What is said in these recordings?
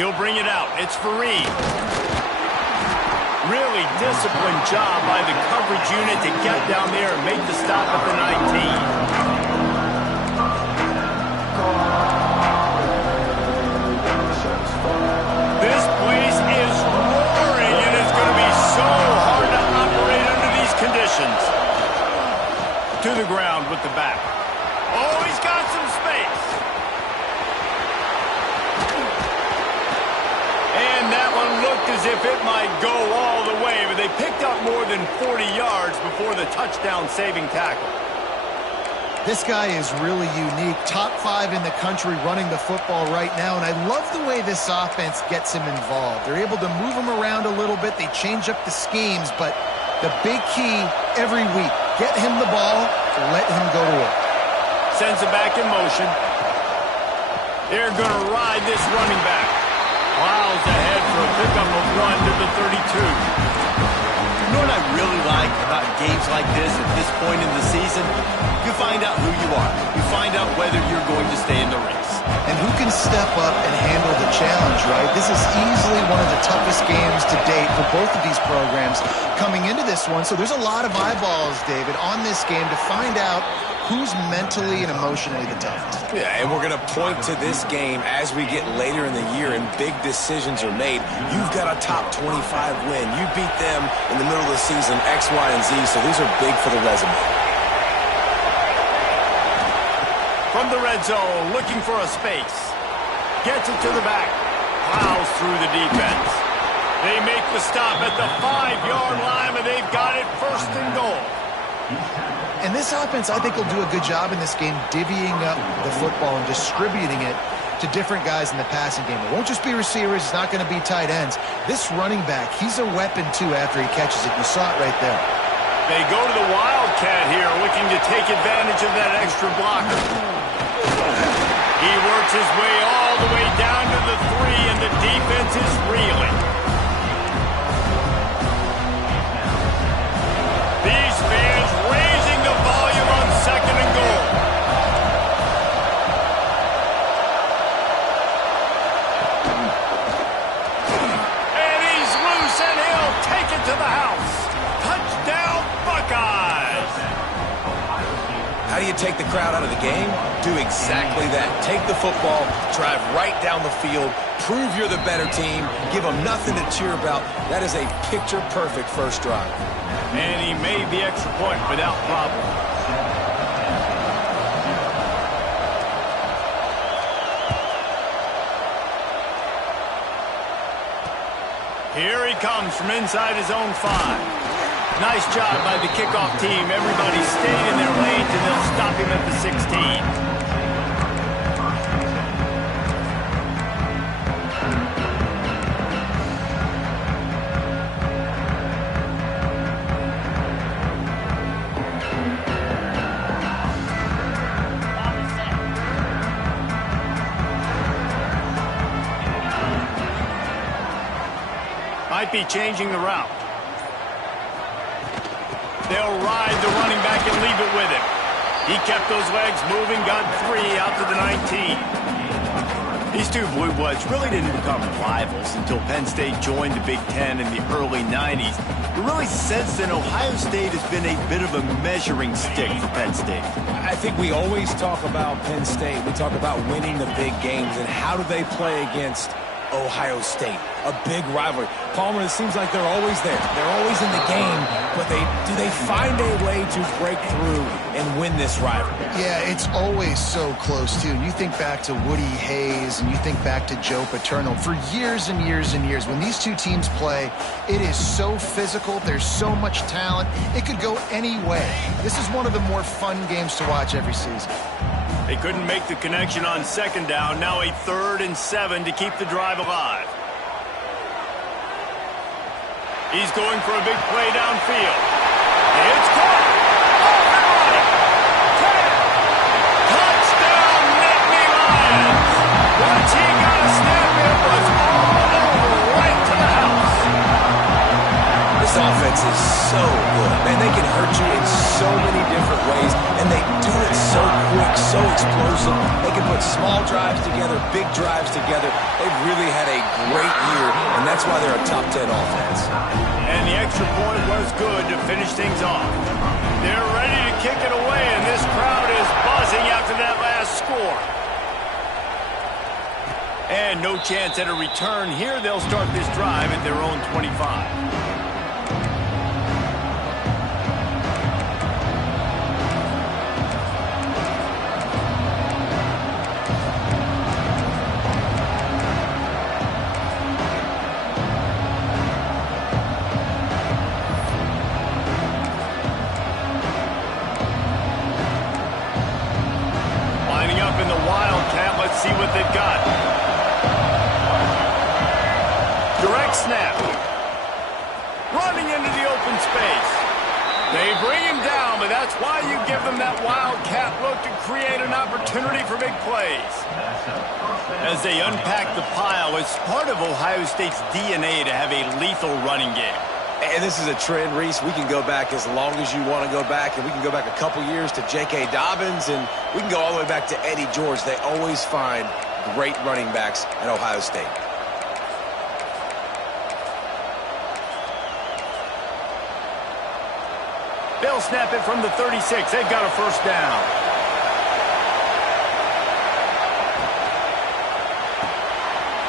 He'll bring it out. It's Fareed. Really disciplined job by the coverage unit to get down there and make the stop at the 19. This place is roaring, and it's going to be so hard to operate under these conditions. To the ground with the back. Oh, he's got some space. And that one looked as if it might go all the way, but they picked up more than 40 yards before the touchdown-saving tackle. This guy is really unique. Top 5 in the country running the football right now, and I love the way this offense gets him involved. They're able to move him around a little bit. They change up the schemes, but the big key every week, get him the ball, let him go to work. Sends it back in motion. They're going to ride this running back. Plows ahead for a pickup of 1 to the 32. You know what I really like about games like this at this point in the season? You find out who you are. You find out whether you're going to stay in the race. And who can step up and handle the challenge, right? This is easily one of the toughest games to date for both of these programs coming into this one. So there's a lot of eyeballs, David, on this game to find out who's mentally and emotionally the toughest. Yeah, and we're going to point to this game as we get later in the year and big decisions are made. You've got a top 25 win. You beat them in the middle of the season, X, Y, and Z, so these are big for the resume. From the red zone, looking for a space. Gets it to the back. Plows through the defense. They make the stop at the 5-yard line, and they've got it first and goal. And this offense, I think, will do a good job in this game divvying up the football and distributing it to different guys in the passing game. It won't just be receivers. It's not going to be tight ends. This running back, he's a weapon, too, after he catches it. You saw it right there. They go to the Wildcat here, looking to take advantage of that extra blocker. He works his way all the way down to the 3, and the defense is reeling. These fans raising the volume on second and goal. And he's loose, and he'll take it to the house. Touchdown, Buckeyes! How do you take the crowd out of the game? Do exactly that. Take the football, drive right down the field, prove you're the better team, give them nothing to cheer about. That is a picture-perfect first drive. And he made the extra point without problem. Here he comes from inside his own 5. Nice job by the kickoff team. Everybody stayed in their lanes, and they'll stop him at the 16. Might be changing the route. They'll ride the running back and leave it with him. He kept those legs moving, got 3 out to the 19. These two Blue Bloods really didn't become rivals until Penn State joined the Big Ten in the early 90s. But really since then, Ohio State has been a bit of a measuring stick for Penn State. I think we always talk about Penn State. We talk about winning the big games and how do they play against Ohio State, a big rivalry. Palmer, it seems like they're always there. They're always in the game, but do they find a way to break through and win this rivalry? Yeah, it's always so close, too. You think back to Woody Hayes and you think back to Joe Paterno. For years and years and years, when these two teams play, it is so physical. There's so much talent. It could go any way. This is one of the more fun games to watch every season. They couldn't make the connection on second down. Now a 3rd and 7 to keep the drive alive. He's going for a big play downfield. It's caught. Off and running. 10. Touchdown, Nittany Lions. Once he got a snap, it was all over right to the house. This offense is so good. Man, they can hurt you in so many different ways, and they do it so quick, so explosive. They can put small drives together, big drives together. They've really had a great year, and that's why they're a top 10 offense. And the extra point was good to finish things off. They're ready to kick it away, and this crowd is buzzing after that last score. And no chance at a return here. They'll start this drive at their own 25. See what they've got. Direct snap. Running into the open space. They bring him down, but that's why you give them that wildcat look to create an opportunity for big plays. As they unpack the pile, it's part of Ohio State's DNA to have a lethal running game. And this is a trend, Reese. We can go back as long as you want to go back, and we can go back a couple years to J.K. Dobbins, and we can go all the way back to Eddie George. They always find great running backs at Ohio State. They'll snap it from the 36. They've got a first down.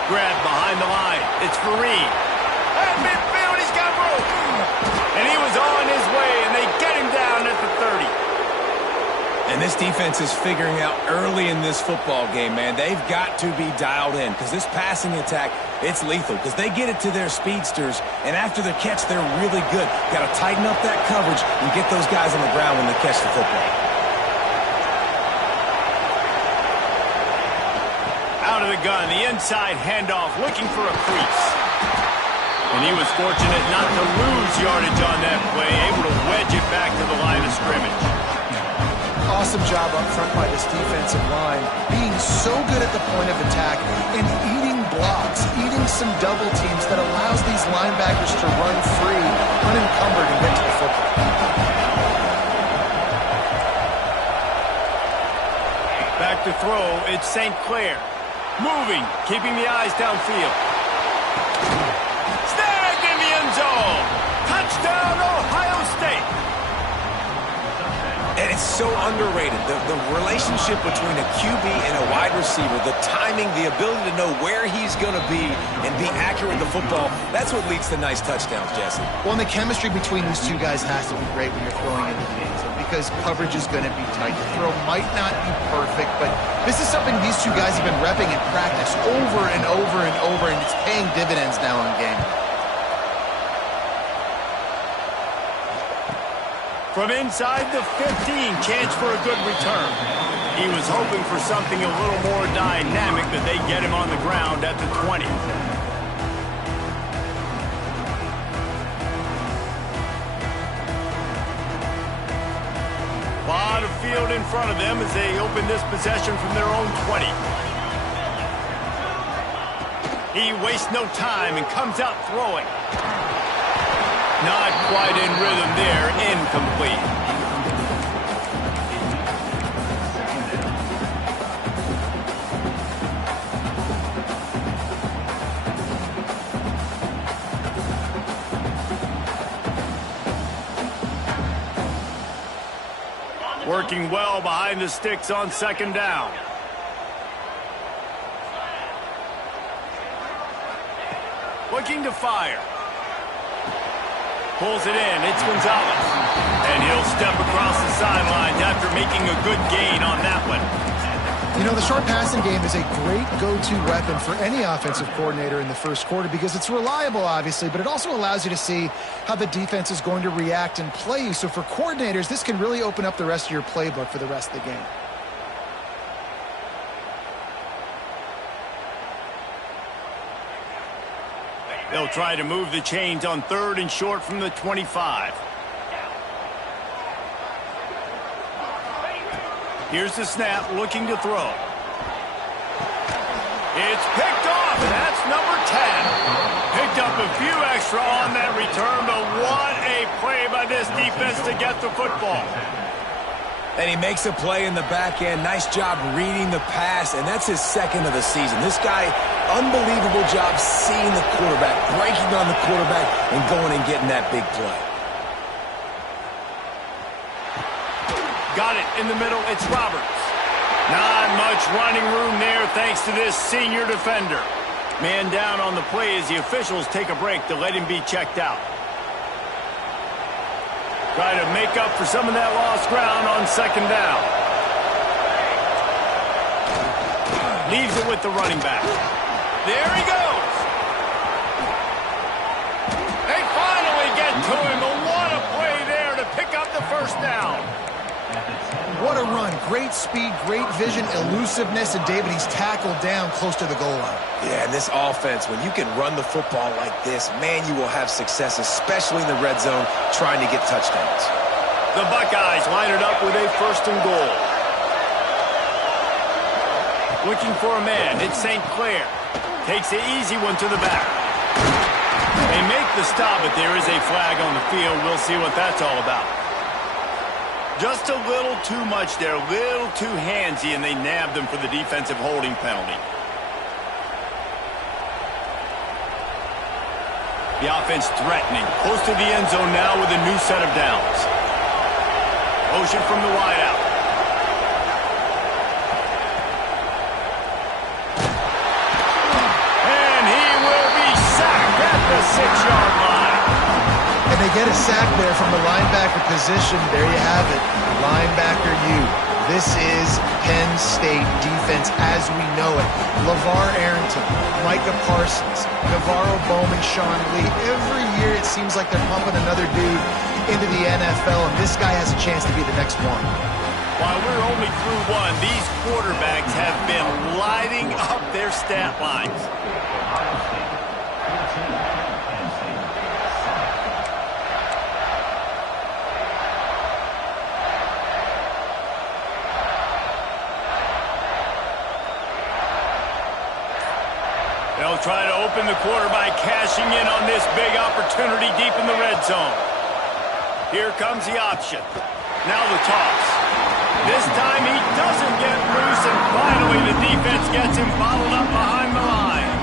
Grab behind the line. It's Fareed. At midfield, he's got room. And he was on his way, and they get him down at the 30. And this defense is figuring out early in this football game, man. They've got to be dialed in because this passing attack, it's lethal because they get it to their speedsters, and after the catch, they're really good. Got to tighten up that coverage and get those guys on the ground when they catch the football. Out of the gun, the inside handoff, looking for a crease. And he was fortunate not to lose yardage on that play, able to wedge it back to the line of scrimmage. Awesome job up front by this defensive line, being so good at the point of attack and eating blocks, eating some double teams that allows these linebackers to run free, unencumbered, and get to the football. Back to throw, it's St. Clair. Moving, keeping the eyes downfield. Snagged in the end zone. Touchdown, Ohio State. And it's so underrated, the relationship between a QB and a wide receiver, the timing, the ability to know where he's going to be and be accurate with the football, that's what leads to nice touchdowns, Jesse. Well, and the chemistry between these two guys has to be great when you're throwing into the end zone because coverage is going to be tight. The throw might not be perfect, but this is something these two guys have been repping in practice over and over and over, and it's paying dividends now in game. From inside the 15, chance for a good return. He was hoping for something a little more dynamic, but they get him on the ground at the 20. A lot of field in front of them as they open this possession from their own 20. He wastes no time and comes out throwing. Not quite in rhythm there, incomplete. Working well behind the sticks on second down. Looking to fire. Pulls it in. It's Gonzalez. And he'll step across the sidelines after making a good gain on that one. You know, the short passing game is a great go-to weapon for any offensive coordinator in the first quarter because it's reliable, obviously, but it also allows you to see how the defense is going to react and play you. So for coordinators, this can really open up the rest of your playbook for the rest of the game. They'll try to move the chains on third and short from the 25. Here's the snap, looking to throw. It's picked off, and that's number 10. Picked up a few extra on that return, but what a play by this defense to get the football. And he makes a play in the back end. Nice job reading the pass, and that's his second of the season. This guy, unbelievable job seeing the quarterback, breaking on the quarterback, and going and getting that big play. Got it in the middle. It's Roberts. Not much running room there thanks to this senior defender. Man down on the play as the officials take a break to let him be checked out. Try to make up for some of that lost ground on second down. Leaves it with the running back. There he goes. They finally get to him, but what a play there to pick up the first down. What a run. Great speed, great vision, elusiveness, and David, he's tackled down close to the goal line. Yeah, and this offense, when you can run the football like this, man, you will have success, especially in the red zone, trying to get touchdowns. The Buckeyes line it up with a first and goal. Looking for a man. It's St. Clair. Takes the easy one to the back. They make the stop, but there is a flag on the field. We'll see what that's all about. Just a little too much there, a little too handsy, and they nabbed them for the defensive holding penalty. The offense threatening, close to the end zone now with a new set of downs. Motion from the wideout. And he will be sacked at the 6-yard line. And they get a sack there from the linebacker position. There you have it. Linebacker U. This is Penn State defense as we know it. LeVar Arrington, Micah Parsons, Navarro Bowman, Sean Lee. Every year it seems like they're pumping another dude into the NFL, and this guy has a chance to be the next one. While we're only through one, these quarterbacks have been lighting up their stat lines. They'll try to open the quarter by cashing in on this big opportunity deep in the red zone. Here comes the option. Now the toss. This time he doesn't get loose, and finally the defense gets him bottled up behind the line.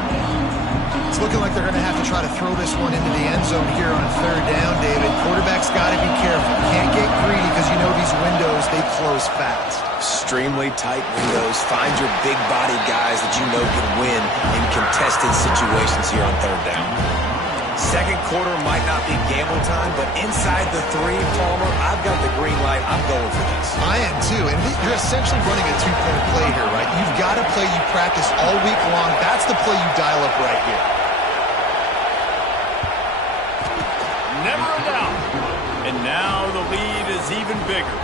It's looking like they're going to have to try to throw this one into the end zone here on third down, David. Quarterback's got to be careful. Can't get greedy because you know these windows, they close fast. Extremely tight windows. Find your big-bodied guys that you know can win in contested situations here on third down. Second quarter might not be gamble time, but inside the 3, Palmer, I've got the green light. I'm going for this. I am too, and you're essentially running a 2-point play here, right? You've got a play you practice all week long. That's the play you dial up right here. Never a doubt. And now the lead is even bigger.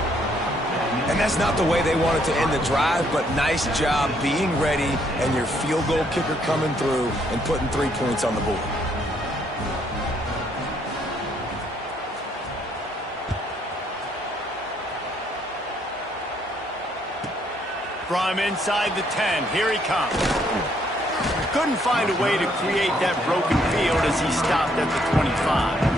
And that's not the way they wanted to end the drive, but nice job being ready and your field goal kicker coming through and putting 3 points on the board. From inside the 10, here he comes. Couldn't find a way to create that broken field as he stopped at the 25.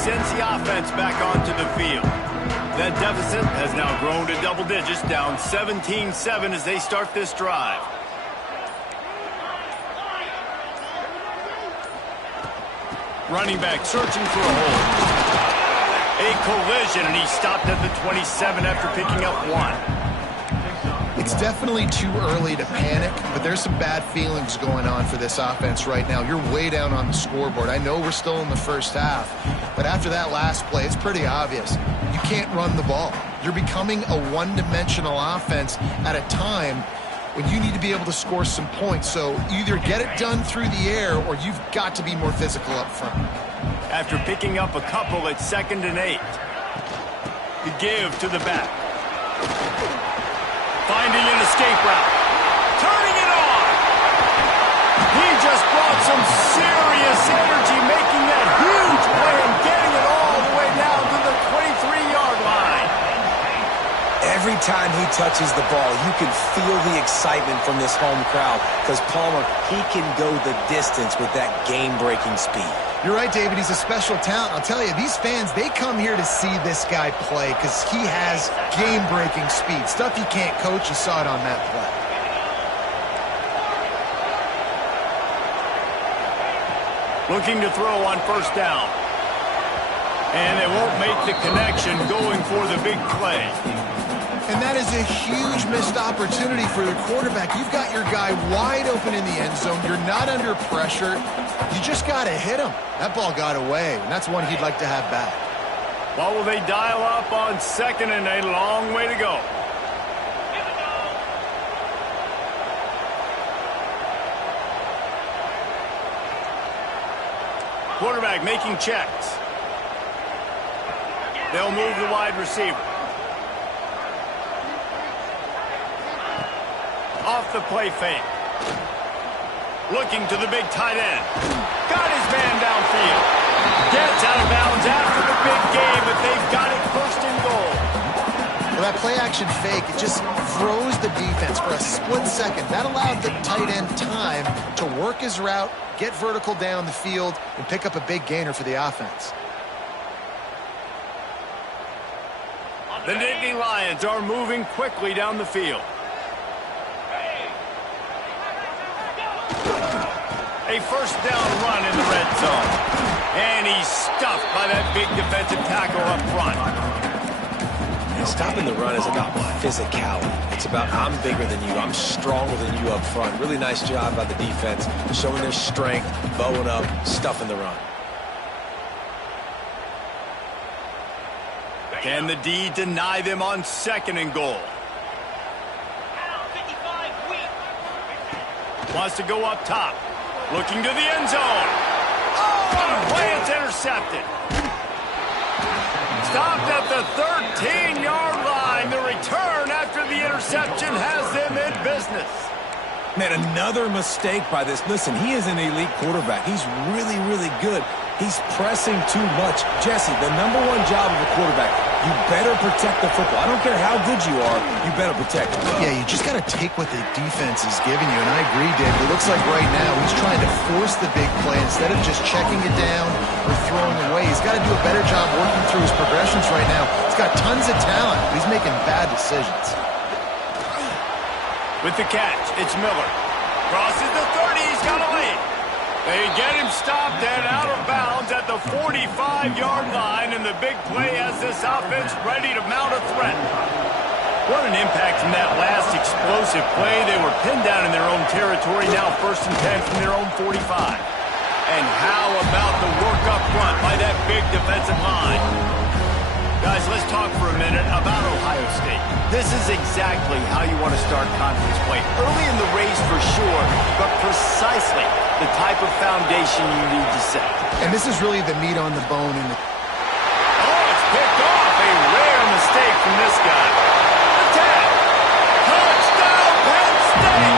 Sends the offense back onto the field. That deficit has now grown to double digits, down 17-7 as they start this drive. Running back searching for a hole. A collision, and he stopped at the 27 after picking up 1. It's definitely too early to panic, but there's some bad feelings going on for this offense right now. You're way down on the scoreboard. I know we're still in the first half, but after that last play, it's pretty obvious. You can't run the ball. You're becoming a one-dimensional offense at a time when you need to be able to score some points. So either get it done through the air or you've got to be more physical up front. After picking up a couple at 2nd and 8. The give to the back. Finding an escape route. Turning it on. He just brought some serious energy, making that huge play and getting it Every time he touches the ball, you can feel the excitement from this home crowd because Palmer, he can go the distance with that game-breaking speed. You're right, David. He's a special talent. I'll tell you, these fans, they come here to see this guy play because he has game-breaking speed. Stuff you can't coach. You saw it on that play. Looking to throw on first down. And they won't make the connection going for the big play. And that is a huge missed opportunity for the quarterback. You've got your guy wide open in the end zone. You're not under pressure. You just got to hit him. That ball got away, and that's one he'd like to have back. What will they dial up on second and a long way to go? Quarterback making checks. They'll move the wide receiver. Off the play fake. Looking to the big tight end. Got his man downfield. Gets out of bounds after the big game, but they've got it first and goal. Well, that play-action fake, it just froze the defense for a split second. That allowed the tight end time to work his route, get vertical down the field, and pick up a big gainer for the offense. The Nittany Lions are moving quickly down the field. A first down run in the red zone. And he's stuffed by that big defensive tackle up front. And stopping the run is about physicality. It's about I'm bigger than you. I'm stronger than you up front. Really nice job by the defense, showing their strength, bowing up, stuffing the run. Can the D deny them on second and goal? Wants to go up top. Looking to the end zone. Oh, what a play. It's intercepted. Stopped at the 13-yard line. The return after the interception has them in business. Man, another mistake by this. Listen, he is an elite quarterback. He's really, really good. He's pressing too much. Jesse, the #1 job of a quarterback, you better protect the football. I don't care how good you are, you better protect it. Yeah, you just got to take what the defense is giving you, and I agree, Dave. It looks like right now he's trying to force the big play instead of just checking it down or throwing away. He's got to do a better job working through his progressions right now. He's got tons of talent, but he's making bad decisions. With the catch, it's Miller. Crosses the 30, he's got a lead. They get him stopped and out of bounds at the 45-yard line, and the big play has this offense ready to mount a threat. What an impact from that last explosive play. They were pinned down in their own territory, now 1st and 10 from their own 45. And how about the work up front by that big defensive line? Guys, let's talk for a minute about Ohio State. This is exactly how you want to start conference play. Early in the race for sure, but precisely the type of foundation you need to set. And this is really the meat on the bone. Oh, it's picked off. A rare mistake from this guy. Attack! Touchdown, Penn State!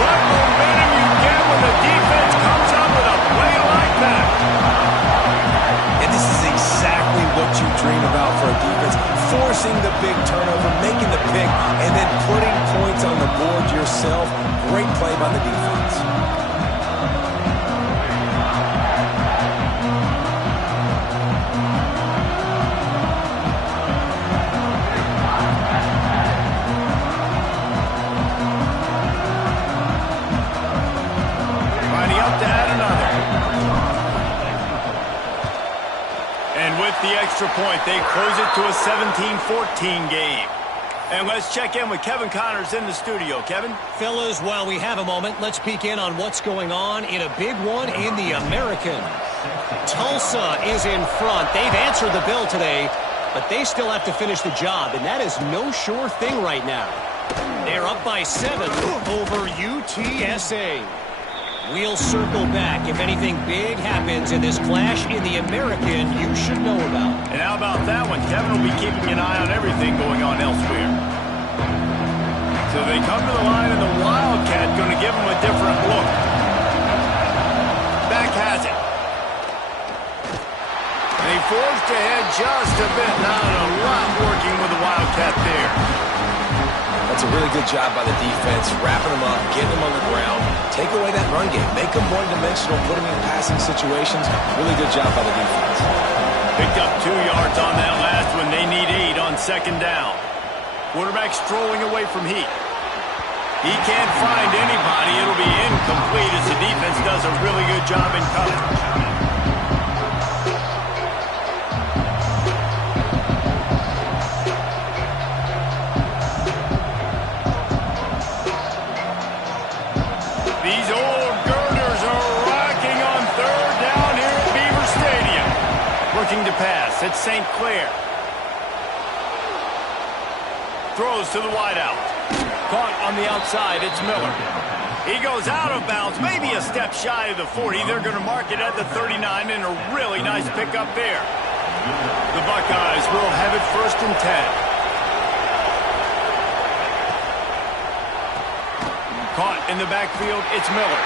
What momentum you get when the defense comes up with a play like that. And this is exactly what you dream about for a defense. Forcing the big turnover, making the pick, and then putting points on the board yourself. Great play by the defense. Riding up to add another. And with the extra point, they close it to a 17-14 game. And let's check in with Kevin Connors in the studio. Kevin? Fellas, while we have a moment, let's peek in on what's going on in a big one in the American. Tulsa is in front. They've answered the bell today, but they still have to finish the job, and that is no sure thing right now. They're up by 7 over UTSA. We'll circle back if anything big happens in this clash in the American you should know about. And how about that one? Kevin will be keeping an eye on everything going on elsewhere. So they come to the line, and the Wildcat going to give them a different look. Back has it. And he forged ahead just a bit. Not a lot working with the Wildcat there. That's a really good job by the defense, wrapping them up, getting them on the ground, take away that run game, make them one-dimensional, put them in passing situations. Really good job by the defense. Picked up 2 yards on that last one. They need 8 on second down. Quarterback strolling away from Heat. He can't find anybody. It'll be incomplete as the defense does a really good job in coverage. These old girders are rocking on third down here at Beaver Stadium. Looking to pass. It's St. Clair. Throws to the wideout. Caught on the outside. It's Miller. He goes out of bounds, maybe a step shy of the 40. They're going to mark it at the 39, and a really nice pickup there. The Buckeyes will have it 1st and 10. Caught in the backfield, it's Miller.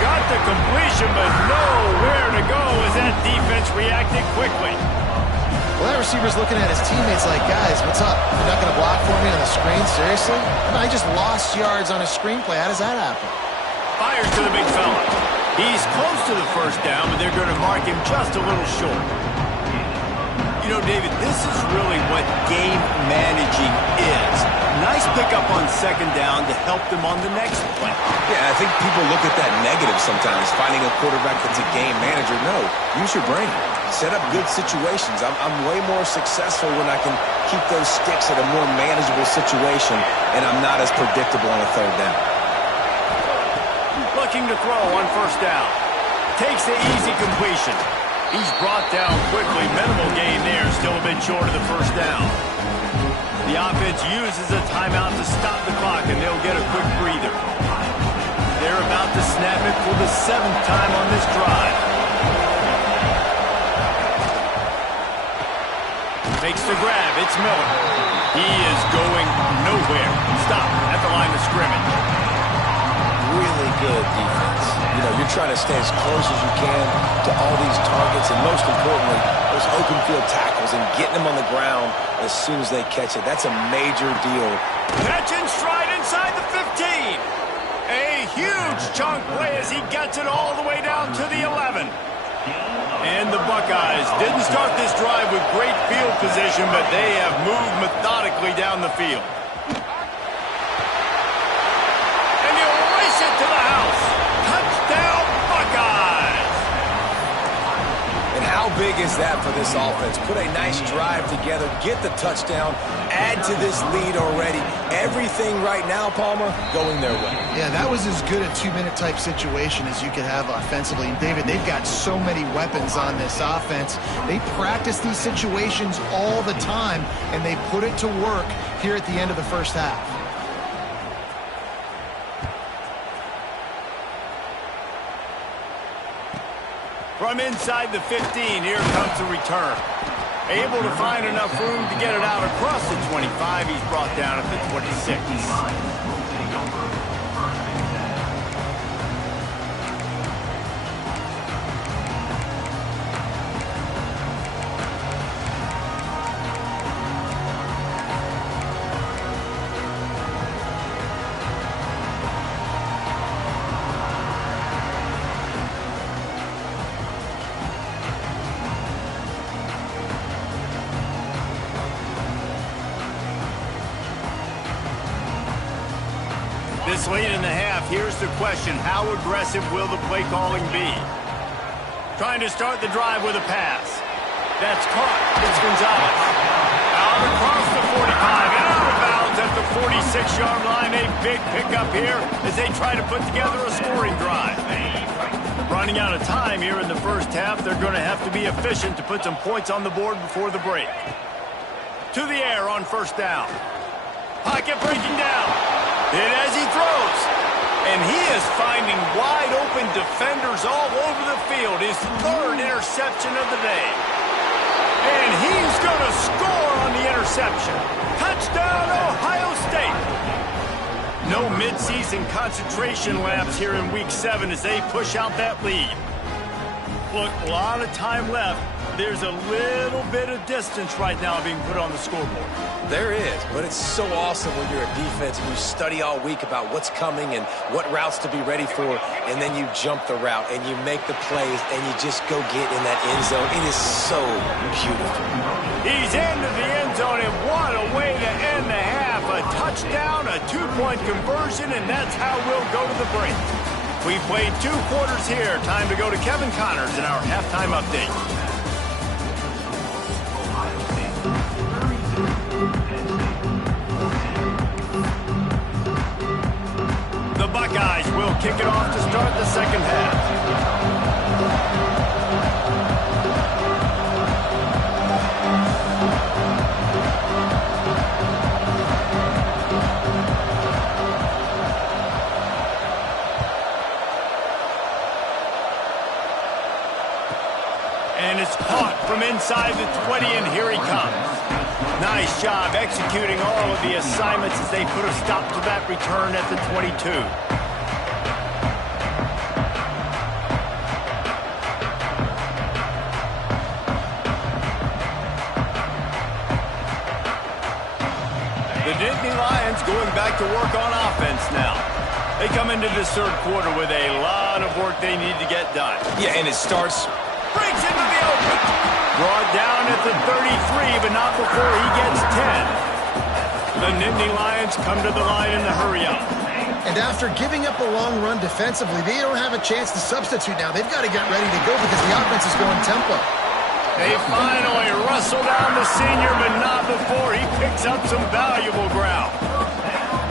Got the completion, but nowhere to go as that defense reacted quickly. Well, that receiver's looking at his teammates like, guys, what's up? You're not going to block for me on the screen? Seriously? I just lost yards on a screenplay. How does that happen? Fires to the big fella. He's close to the 1st down, but they're going to mark him just a little short. You know, David, this is really what game managing is. Nice pickup on second down to help them on the next play. Yeah, I think people look at that negative sometimes, finding a quarterback that's a game manager. No, use your brain. Set up good situations. I'm way more successful when I can keep those sticks at a more manageable situation, and I'm not as predictable on a 3rd down. Looking to throw on 1st down. Takes the easy completion. He's brought down quickly. Minimal gain there. Still a bit short of the 1st down. The offense uses a timeout to stop the clock, and they'll get a quick breather. They're about to snap it for the 7th time on this drive. Makes the grab. It's Miller. He is going nowhere. Stop at the line of scrimmage. Really good defense. You know, you're trying to stay as close as you can to all these targets, and most importantly, those open field tackles and getting them on the ground as soon as they catch it. That's a major deal. Catch and stride inside the 15. A huge chunk play as he gets it all the way down to the 11. And the Buckeyes didn't start this drive with great field position, but they have moved methodically down the field. And he'll race it to the house. Touchdown, Buckeyes! And how big is that for this offense? Put a nice drive together, get the touchdown, add to this lead already. Everything right now, Palmer, going their way. Yeah, that was as good a 2-minute type situation as you could have offensively. And David, they've got so many weapons on this offense. They practice these situations all the time, and they put it to work here at the end of the 1st half. From inside the 15, here comes the return. Able to find enough room to get it out across the 25. He's brought down at the 26. This late in the half, here's the question. How aggressive will the play calling be? Trying to start the drive with a pass. That's caught. It's Gonzalez. Out across the 45 and out of bounds at the 46-yard line. A big pickup here as they try to put together a scoring drive. Running out of time here in the 1st half. They're going to have to be efficient to put some points on the board before the break. To the air on 1st down. Pocket breaking down. And as he throws, and he is finding wide-open defenders all over the field. His 3rd interception of the day. And he's going to score on the interception. Touchdown, Ohio State. No midseason concentration laps here in Week 7 as they push out that lead. Look, a lot of time left. There's a little bit of distance right now being put on the scoreboard. There is, but it's so awesome when you're a defense and you study all week about what's coming and what routes to be ready for, and then you jump the route and you make the plays and you just go get in that end zone. It is so beautiful. He's into the end zone, and what a way to end the half. A touchdown, a two-point conversion, and that's how we'll go to the break. We played 2 quarters here. Time to go to Kevin Connors in our halftime update. The Buckeyes will kick it off to start the second half. And it's caught from inside the 20, and here he comes. Nice job executing all of the assignments as they put a stop to that return at the 22. The Nittany Lions going back to work on offense now. They come into this third quarter with a lot of work they need to get done. Yeah, and it starts... Breaks into the open. Brought down at the 33, but not before he gets 10. The Nittany Lions come to the line in the hurry up. And after giving up a long run defensively, they don't have a chance to substitute now. They've got to get ready to go because the offense is going tempo. They finally wrestle down the senior, but not before he picks up some valuable ground.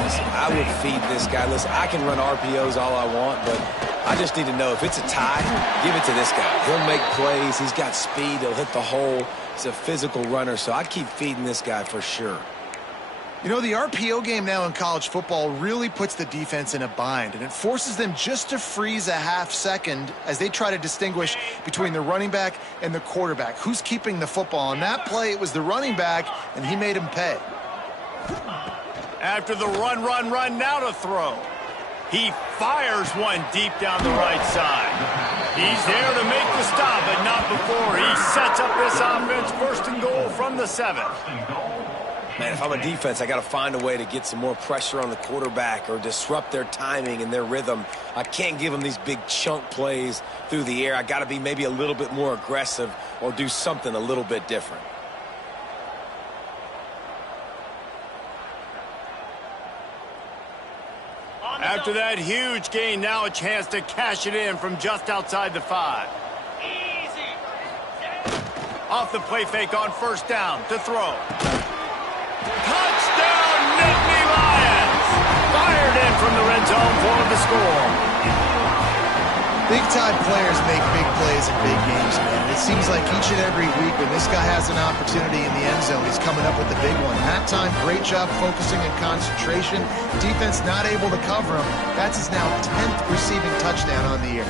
Listen, I would feed this guy. Listen, I can run RPOs all I want, but I just need to know if it's a tie, give it to this guy. He'll make plays. He's got speed. He'll hit the hole. He's a physical runner, so I'd keep feeding this guy for sure. You know, the RPO game now in college football really puts the defense in a bind, and it forces them just to freeze a half second as they try to distinguish between the running back and the quarterback. Who's keeping the football? On that play, it was the running back, and he made him pay. After the run, now to throw. He fires one deep down the right side. He's there to make the stop, but not before he sets up this offense. First and goal from the 7. Man, if I'm a defense, I got to find a way to get some more pressure on the quarterback or disrupt their timing and their rhythm. I can't give them these big chunk plays through the air. I got to be maybe a little bit more aggressive or do something a little bit different. After that huge gain, now a chance to cash it in from just outside the 5. Easy. Off the play fake on first down to throw. Touchdown, Nittany Lions! Fired in from the red zone for the score. Big-time players make big plays in big games, man. It seems like each and every week when this guy has an opportunity in the end zone, he's coming up with the big one. That time, great job focusing and concentration. Defense not able to cover him. That's his now 10th receiving touchdown on the year.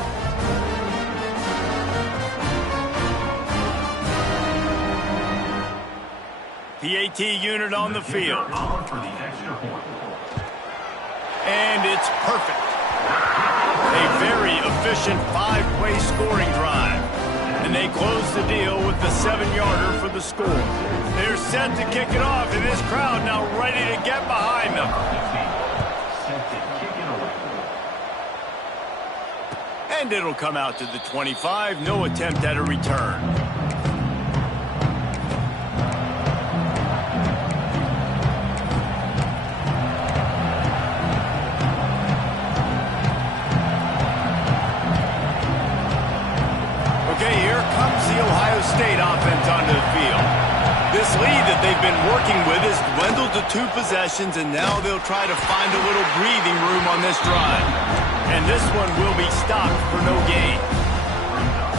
PAT unit on the field. And it's perfect. A very efficient 5-play scoring drive. And they close the deal with the 7-yarder for the score. They're set to kick it off, and this crowd now ready to get behind them. And it'll come out to the 25. No attempt at a return. Okay, here comes the Ohio State offense onto the field. This lead that they've been working with has dwindled to 2 possessions, and now they'll try to find a little breathing room on this drive. And this one will be stopped for no gain.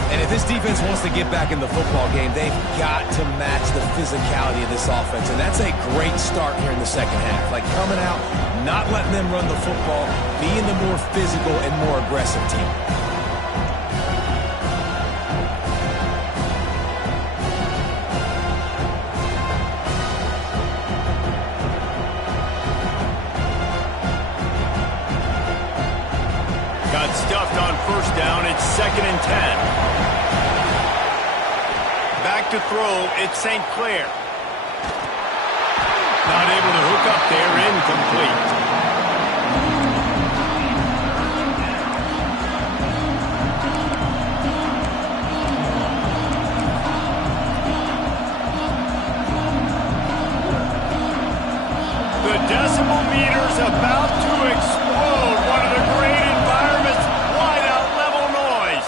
And if this defense wants to get back in the football game, they've got to match the physicality of this offense. And that's a great start here in the second half. Like coming out, not letting them run the football, being the more physical and more aggressive team. Got stuffed on first down. It's 2nd and 10. Back to throw. It's St. Clair. Not able to hook up there. Incomplete. Decimal meters about to explode. One of the great environments. Wide out level noise.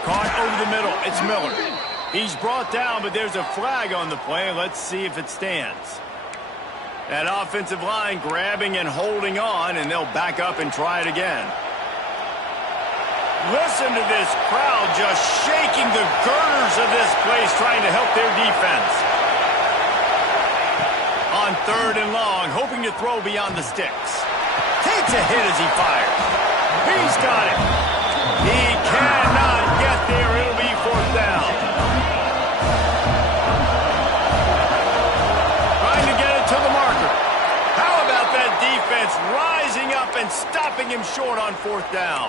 Caught over the middle. It's Miller. He's brought down, but there's a flag on the play. Let's see if it stands. That offensive line grabbing and holding on, and they'll back up and try it again. Listen to this crowd just shaking the girders of this place, trying to help their defense. On 3rd and long, hoping to throw beyond the sticks. Takes a hit as he fires. He's got it. He cannot get there. It'll be 4th down. Trying to get it to the marker. How about that defense rising up and stopping him short on 4th down?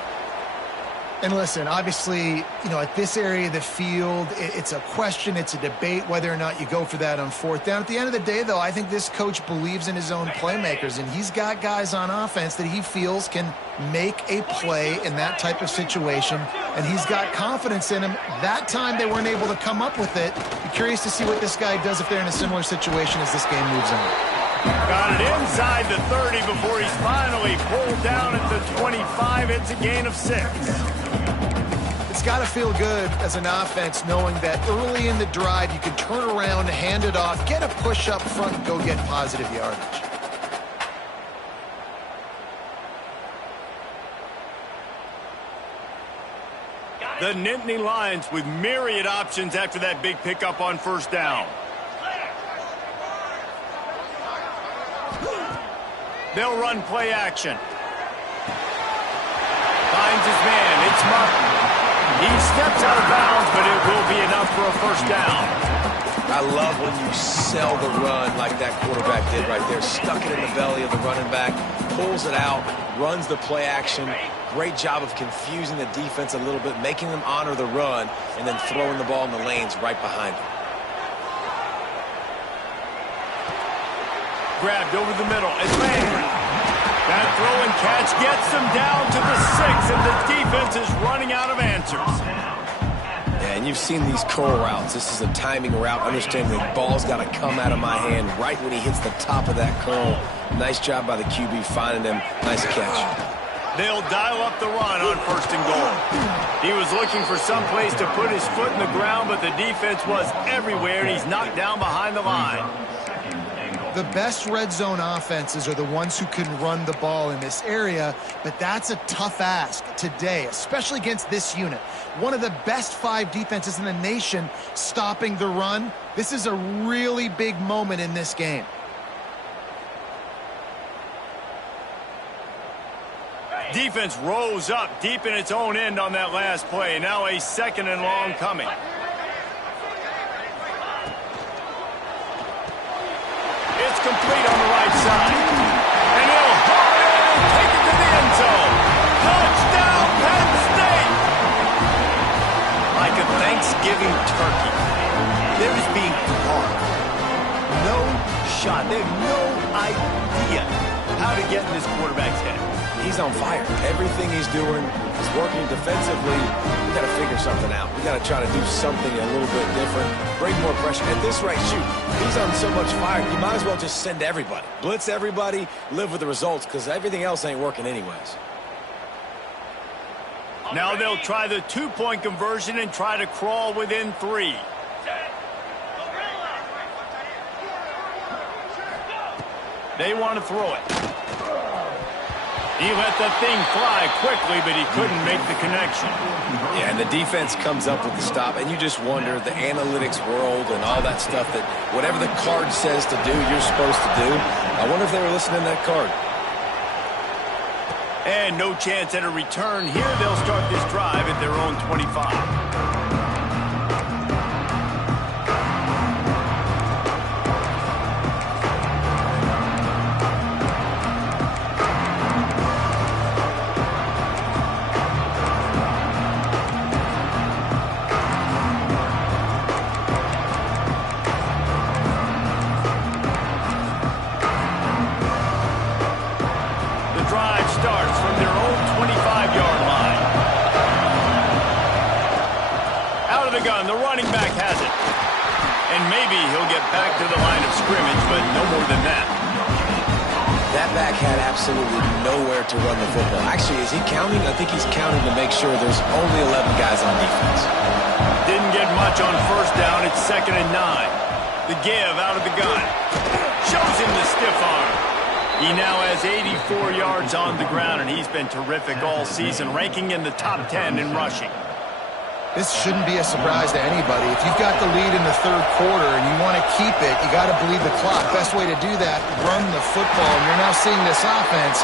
And listen, obviously, at this area of the field, it's a question, it's a debate whether or not you go for that on 4th down. At the end of the day, though, I think this coach believes in his own playmakers, and he's got guys on offense that he feels can make a play in that type of situation, and he's got confidence in him. That time they weren't able to come up with it. Be curious to see what this guy does if they're in a similar situation as this game moves on. Got it inside the 30 before he's finally pulled down at the 25. It's a gain of 6. It's got to feel good as an offense knowing that early in the drive you can turn around, hand it off, get a push up front, and go get positive yardage. The Nittany Lions with myriad options after that big pickup on 1st down. They'll run play action. Finds his man. It's Martin. He steps out of bounds, but it will be enough for a 1st down. I love when you sell the run like that quarterback did right there. Stuck it in the belly of the running back, pulls it out, runs the play action. Great job of confusing the defense a little bit, making them honor the run, and then throwing the ball in the lanes right behind them. Grabbed over the middle. It's Landry. That throw and catch gets them down to the 6, and the defense is running out of answers. Yeah, and you've seen these curl routes. This is a timing route. Understanding the ball's got to come out of my hand right when he hits the top of that curl. Nice job by the QB finding him. Nice catch. They'll dial up the run on 1st and goal. He was looking for some place to put his foot in the ground, but the defense was everywhere, and he's knocked down behind the line. The best red zone offenses are the ones who can run the ball in this area, but that's a tough ask today, especially against this unit. One of the best 5 defenses in the nation stopping the run. This is a really big moment in this game. Defense rose up deep in its own end on that last play. Now a 2nd and long coming. It's complete on the right side. And he'll haul it in and take it to the end zone. Touchdown, Penn State! Like a Thanksgiving turkey. There is being carved. No shot. They have no idea how to get in this quarterback's head. He's on fire. Everything he's doing is working defensively. We got to figure something out. We got to try to do something a little bit different. Bring more pressure. At this rate, shoot, he's on so much fire. You might as well just send everybody. Blitz everybody, live with the results, because everything else ain't working anyways. Now they'll try the 2-point conversion and try to crawl within 3. They want to throw it. He let that thing fly quickly, but he couldn't make the connection. Yeah, and the defense comes up with the stop, and you just wonder, the analytics world and all that stuff, that whatever the card says to do, you're supposed to do. I wonder if they were listening to that card. And no chance at a return here. They'll start this drive at their own 25. And maybe he'll get back to the line of scrimmage, but no more than that. That back had absolutely nowhere to run the football. Actually, is he counting? I think he's counting to make sure there's only 11 guys on defense. Didn't get much on first down. It's 2nd and 9. The give out of the gun. Shows him the stiff arm. He now has 84 yards on the ground, and he's been terrific all season, ranking in the top 10 in rushing. This shouldn't be a surprise to anybody. If you've got the lead in the third quarter and you want to keep it, you got to bleed the clock. Best way to do that, run the football. And you're now seeing this offense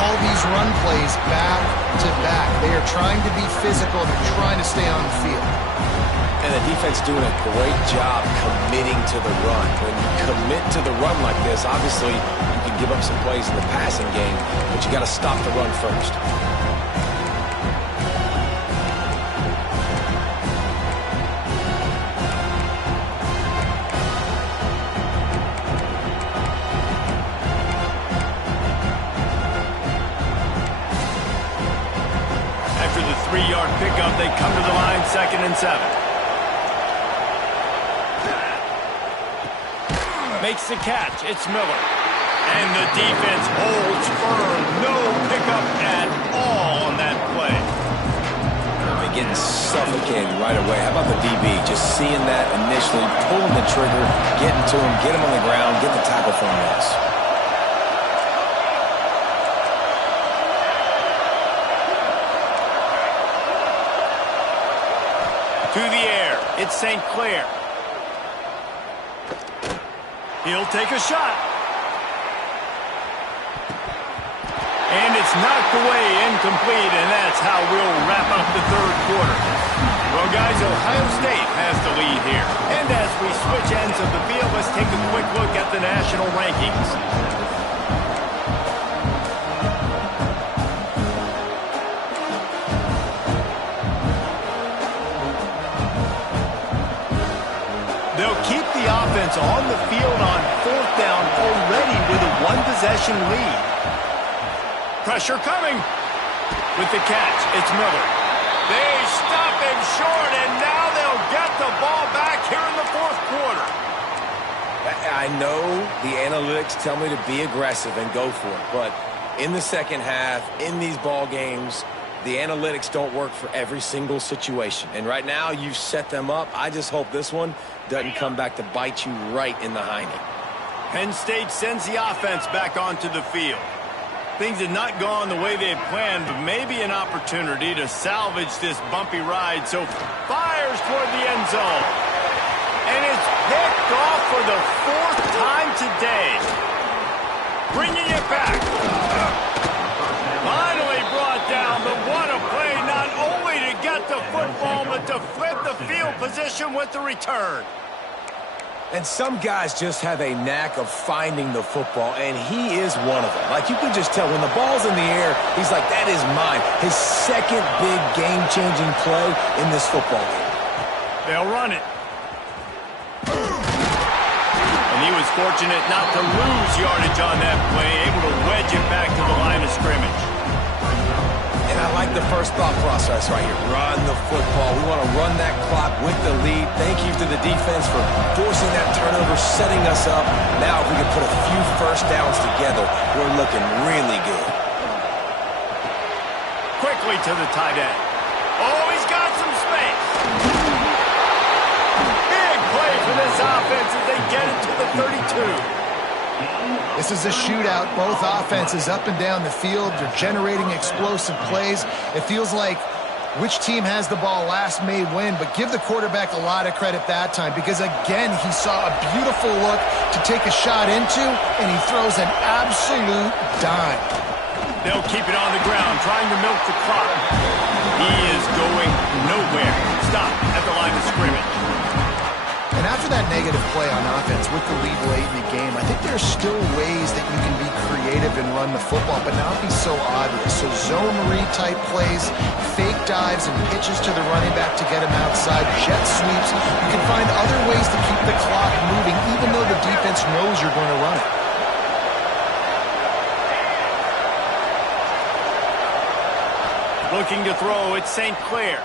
call these run plays back to back. They are trying to be physical. They're trying to stay on the field. And the defense doing a great job committing to the run. When you commit to the run like this, obviously you can give up some plays in the passing game, but you got to stop the run first. After the 3-yard pickup, they come to the line, 2nd and 7. Makes the catch. It's Miller. And the defense holds firm. No pickup at all on that play. They're getting suffocated right away. How about the DB? Just seeing that initially, pulling the trigger, getting to him, get him on the ground, get the tackle for a miss. To the air. It's St. Clair. He'll take a shot. And it's knocked away, incomplete, and that's how we'll wrap up the third quarter. Well, guys, Ohio State has the lead here. And as we switch ends of the field, let's take a quick look at the national rankings. They'll keep the offense on the field on 4th down already with a 1-possession lead. Pressure coming. With the catch, it's Miller. They stop him short, and now they'll get the ball back here in the 4th quarter. I know the analytics tell me to be aggressive and go for it, but in the second half, in these ball games, the analytics don't work for every single situation. And right now, you've set them up. I just hope this one doesn't come back to bite you right in the hiney. Penn State sends the offense back onto the field. Things had not gone the way they had planned, but maybe an opportunity to salvage this bumpy ride. So fires toward the end zone. And it's picked off for the 4th time today. Bringing it back. Finally brought down, but what a play, not only to get the football, but to flip the field position with the return. And some guys just have a knack of finding the football, and he is one of them. Like, you can just tell when the ball's in the air, he's like, that is mine. His second big game-changing play in this football game. They'll run it. And he was fortunate not to lose yardage on that play, able to wedge it back to the line of scrimmage. And I like the first thought process right here. Run the football. We want to run that clock with the lead. Thank you to the defense for forcing that turnover, setting us up. Now, if we can put a few first downs together, we're looking really good. Quickly to the tight end. Oh, he's got some space. Big play for this offense as they get it to the 32. This is a shootout. Both offenses up and down the field. They're generating explosive plays. It feels like which team has the ball last may win, but give the quarterback a lot of credit that time because, again, he saw a beautiful look to take a shot into, and he throws an absolute dime. They'll keep it on the ground, trying to milk the clock. He is going nowhere. Stop at the line of scrimmage. And after that negative play on offense with the lead late in the game, I think there's still ways that you can be creative and run the football, but not be so obvious. So zone read type plays, fake dives and pitches to the running back to get him outside, jet sweeps. You can find other ways to keep the clock moving, even though the defense knows you're going to run it. Looking to throw, it's St. Clair.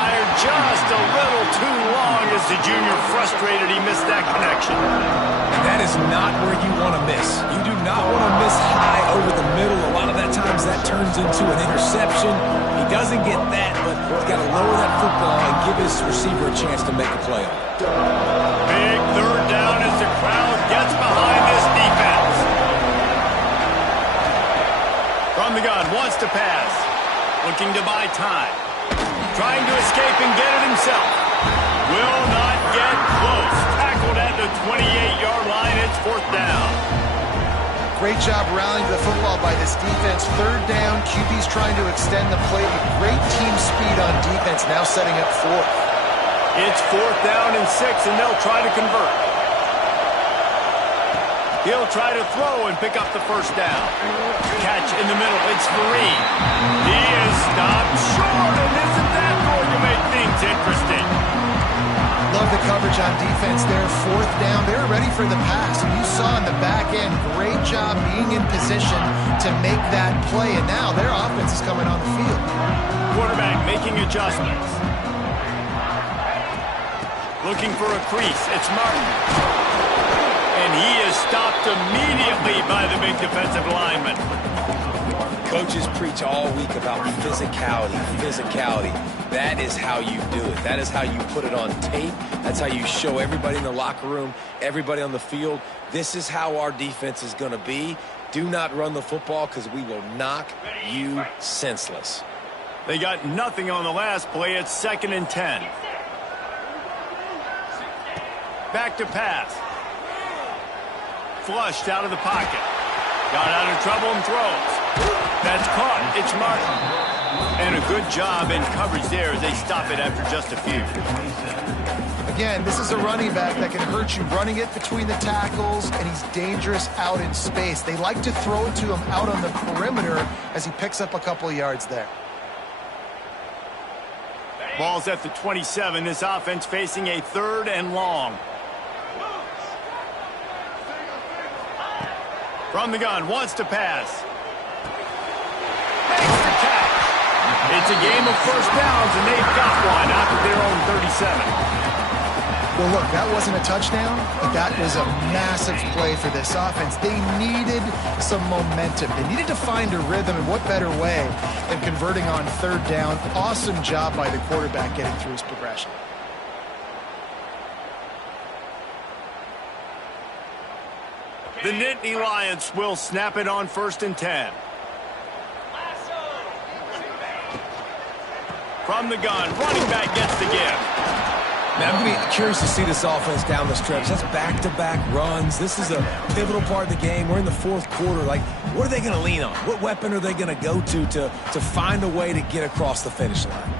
fired just a little too long as the junior frustrated he missed that connection. And that is not where you want to miss. You do not want to miss high over the middle. A lot of that times that turns into an interception. He doesn't get that, but he's got to lower that football and give his receiver a chance to make a play on it. Big third down as the crowd gets behind this defense. From the gun, wants to pass. Looking to buy time. Trying to escape and get it himself. Will not get close. Tackled at the 28-yard line. It's fourth down. Great job rallying to the football by this defense. Third down, QB's trying to extend the play, but great team speed on defense, now setting up fourth. It's fourth down and 6, and they'll try to convert. He'll try to throw and pick up the first down. Catch in the middle. It's Vereen. He is stopped short, and isn't that going to make things interesting? Love the coverage on defense there. Fourth down. They're ready for the pass. And you saw in the back end, great job being in position to make that play. And now their offense is coming on the field. Quarterback making adjustments. Looking for a crease. It's Martin. And he is stopped immediately by the big defensive lineman. Coaches preach all week about physicality. That is how you do it. That is how you put it on tape. That's how you show everybody in the locker room, everybody on the field. This is how our defense is going to be. Do not run the football because we will knock you senseless. They got nothing on the last play. It's 2nd and 10. Back to pass. Flushed out of the pocket. Got out of trouble and throws. That's caught. It's Martin. And a good job in coverage there as they stop it after just a few. Again, this is a running back that can hurt you running it between the tackles, and he's dangerous out in space. They like to throw it to him out on the perimeter as he picks up a couple of yards there. Ball's at the 27. This offense facing a 3rd and long. From the gun, wants to pass. Makes the catch. It's a game of first downs, and they've got one out of their own 37. Well, look, that wasn't a touchdown, but that was a massive play for this offense. They needed some momentum. They needed to find a rhythm, and what better way than converting on 3rd down. Awesome job by the quarterback getting through his progression. The Nittany Lions will snap it on 1st and 10. From the gun, running back gets the give. Now, I'm going to be curious to see this offense down the stretch. That's back-to-back runs. This is a pivotal part of the game. We're in the 4th quarter. Like, what are they going to lean on? What weapon are they going to go to find a way to get across the finish line?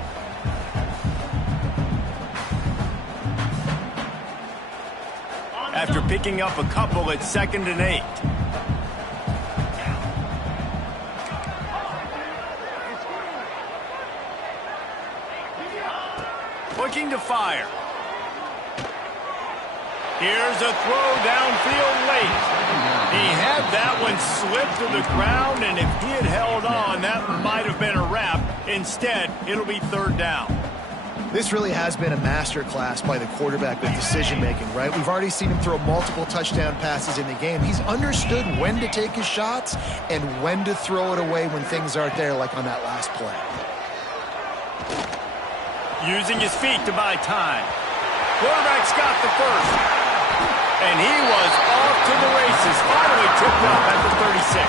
After picking up a couple, it's 2nd and 8. Looking to fire. Here's a throw downfield late. He had that one slip to the ground, and if he had held on, that might have been a wrap. Instead, it'll be 3rd down. This really has been a masterclass by the quarterback with decision-making, right? We've already seen him throw multiple touchdown passes in the game. He's understood when to take his shots and when to throw it away when things aren't there, like on that last play. Using his feet to buy time. Quarterback's got the first. And he was off to the races. Finally tipped up at the 36.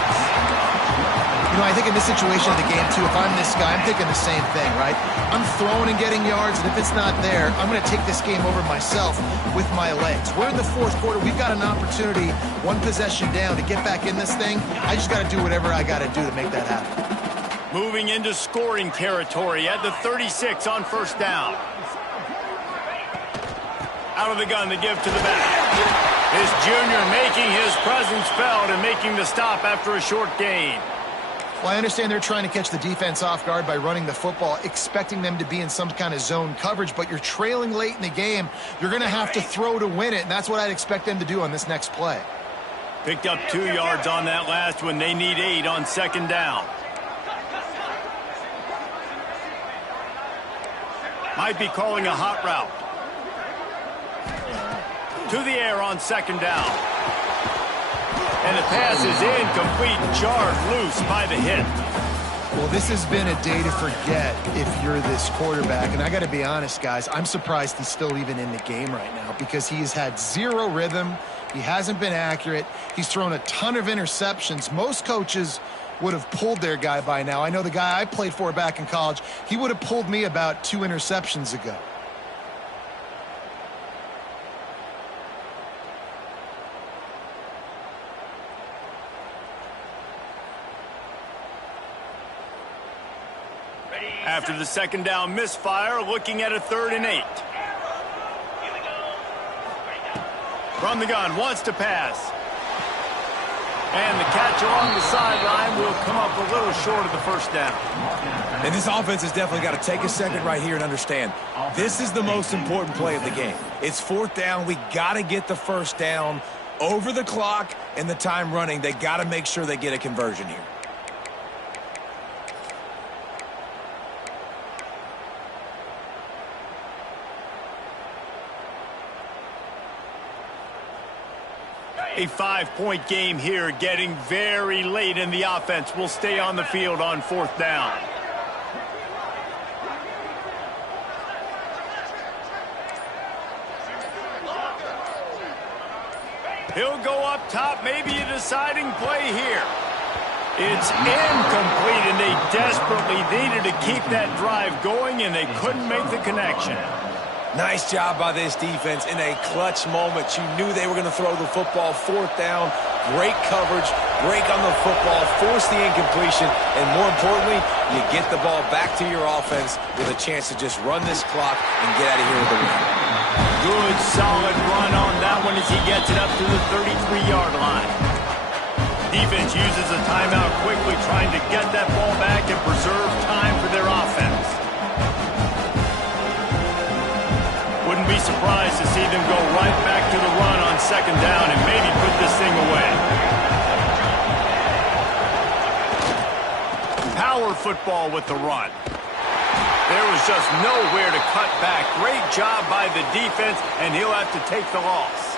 You know, I think in this situation of the game, too, if I'm this guy, I'm thinking the same thing, right? I'm throwing and getting yards, and if it's not there, I'm going to take this game over myself with my legs. We're in the 4th quarter. We've got an opportunity, one possession down, to get back in this thing. I just got to do whatever I got to do to make that happen. Moving into scoring territory at the 36 on 1st down. Out of the gun, the give to the back. This junior making his presence felt and making the stop after a short gain. Well, I understand they're trying to catch the defense off guard by running the football, expecting them to be in some kind of zone coverage, but you're trailing late in the game. You're going to have to throw to win it, and that's what I'd expect them to do on this next play. Picked up 2 yards on that last one. They need 8 on 2nd down. Might be calling a hot route. To the air on second down. And the pass is incomplete, jarred loose by the hit. Well, this has been a day to forget if you're this quarterback. And I got to be honest, guys, I'm surprised he's still even in the game right now because he has had zero rhythm. He hasn't been accurate. He's thrown a ton of interceptions. Most coaches would have pulled their guy by now. I know the guy I played for back in college, he would have pulled me about 2 interceptions ago. After the second down misfire, looking at a 3rd and 8. From the gun, wants to pass. And the catch along the sideline will come up a little short of the first down. And this offense has definitely got to take a second right here and understand, this is the most important play of the game. It's 4th down. We got to get the first down over the clock and the time running. They got to make sure they get a conversion here. A 5-point game here, getting very late, and the offense will stay on the field on 4th down. He'll go up top, maybe a deciding play here. It's incomplete, and they desperately needed to keep that drive going, and they couldn't make the connection. Nice job by this defense in a clutch moment. You knew they were going to throw the football. 4th down, great coverage, break on the football, force the incompletion, and more importantly, you get the ball back to your offense with a chance to just run this clock and get out of here with a win. Good, solid run on that one as he gets it up to the 33-yard line. Defense uses a timeout quickly, trying to get that ball back and preserve time for their offense. Wouldn't be surprised to see them go right back to the run on second down and maybe put this thing away. Power football with the run. There was just nowhere to cut back. Great job by the defense, and he'll have to take the loss.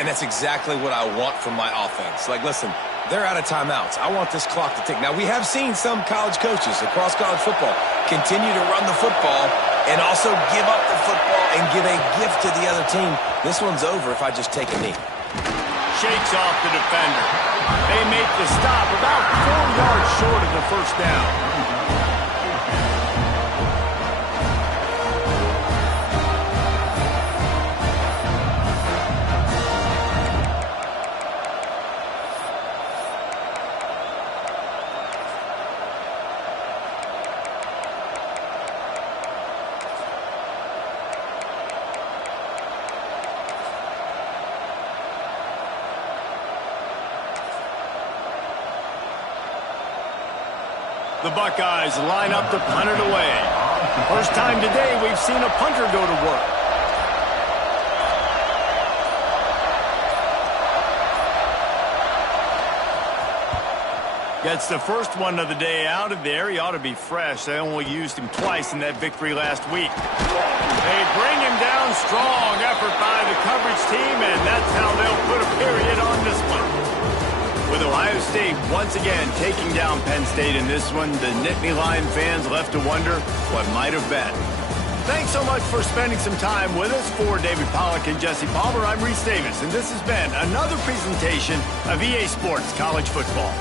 And that's exactly what I want from my offense. Like, listen, they're out of timeouts. I want this clock to tick. Now, we have seen some college coaches across college football continue to run the football and also give up the football and give a gift to the other team. This one's over if I just take a knee. Shakes off the defender. They make the stop about 4 yards short of the first down. The Buckeyes line up to punt it away. First time today we've seen a punter go to work. Gets the first one of the day out of there. He ought to be fresh. They only used him twice in that victory last week. They bring him down. Strong effort by the coverage team, and that's how they'll put a period on this one. With Ohio State once again taking down Penn State in this one, the Nittany Lion fans left to wonder what might have been. Thanks so much for spending some time with us. For David Pollack and Jesse Palmer, I'm Reese Davis, and this has been another presentation of EA Sports College Football.